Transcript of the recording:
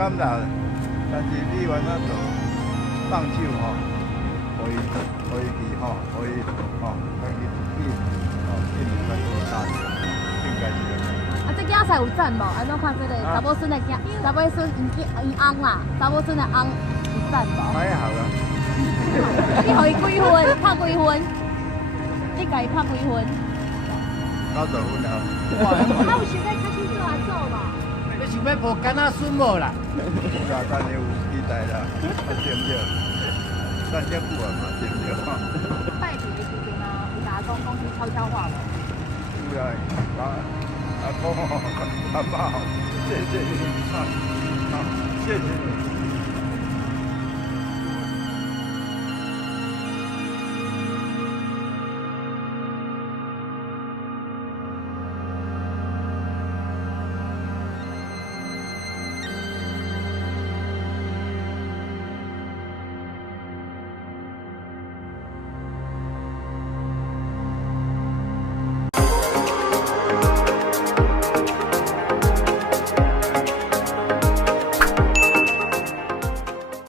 感啦，但是你原那做放手吼，可以去吼，可以吼，可以进入咱国家，应该是。啊，这囝菜有赞无？安怎看这个查某孙的囝，查某孙因翁啦，查某孙的翁有赞无？还好啦。你互伊几分？拍几分？你家己拍几分90分啊！他有想要较去做啊做无？你想要抱干仔孙无啦？有啦，但是有期待啦，对不对？咱这久啊嘛，对不对？拜年的时阵啊，有甲讲去悄悄话无？有啦，阿公阿妈，谢谢你，好，谢谢你。